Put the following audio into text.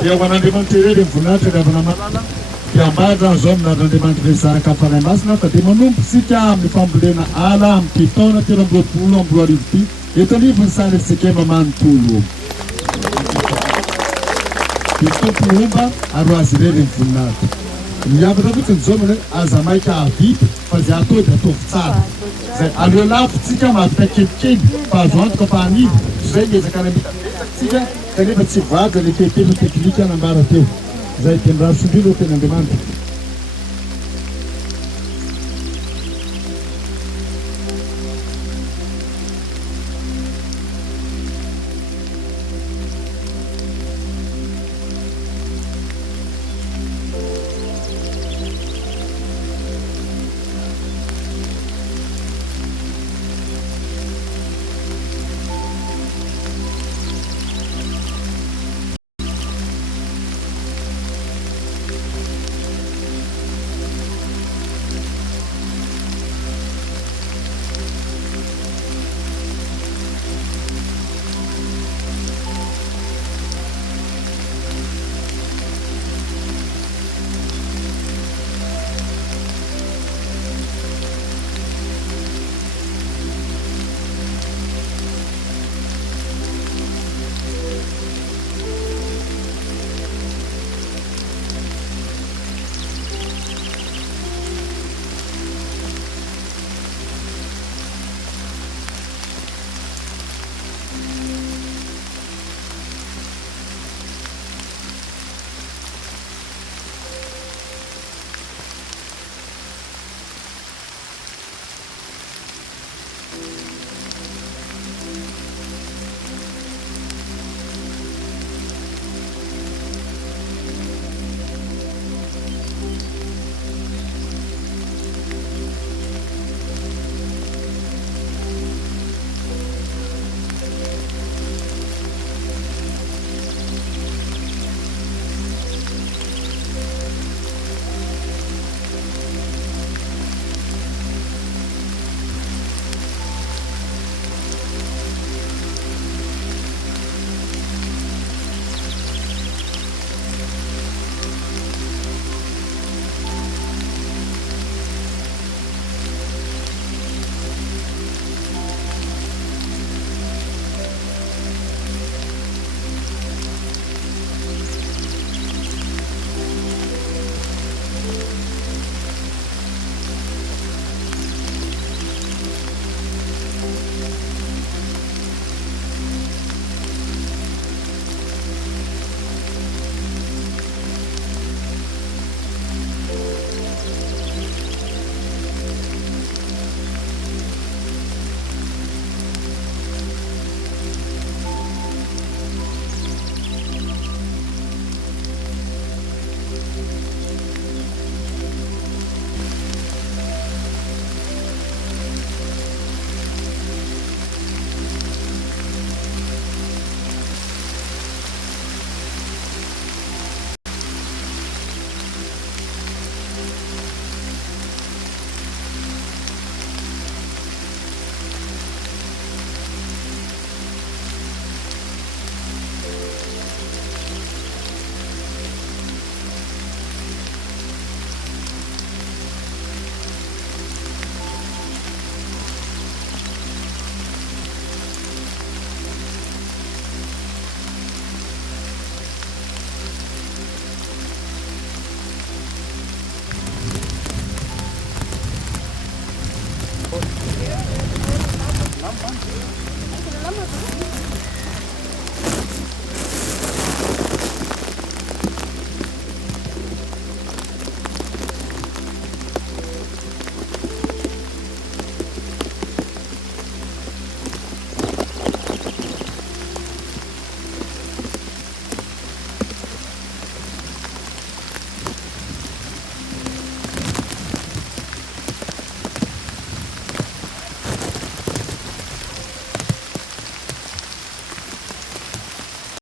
dia ho an'Andriamanitra irery mivoninahitra ny avana malala dia ambadra zao amin'Andriamanitra rezaka faray masina fa dia manompo sika amin'ny fambolena ala amin'ny taona telo amby roapolo amby roa arivo ity eto anivony sary sika mamanontolo dia tompo omba ary ho azy irery mivoninahitra miavatra fotsiny zao mane aza maika avita fa zay atao dia ataovy tsara zay aleo lafotsika mahavita kelikely fa azo antoka fa anivo zay ezaka namitambetatsika kanefa tsy vaja le fehitelo teknika anambara teo zay dia miraro sondrilo teny Andriamanitra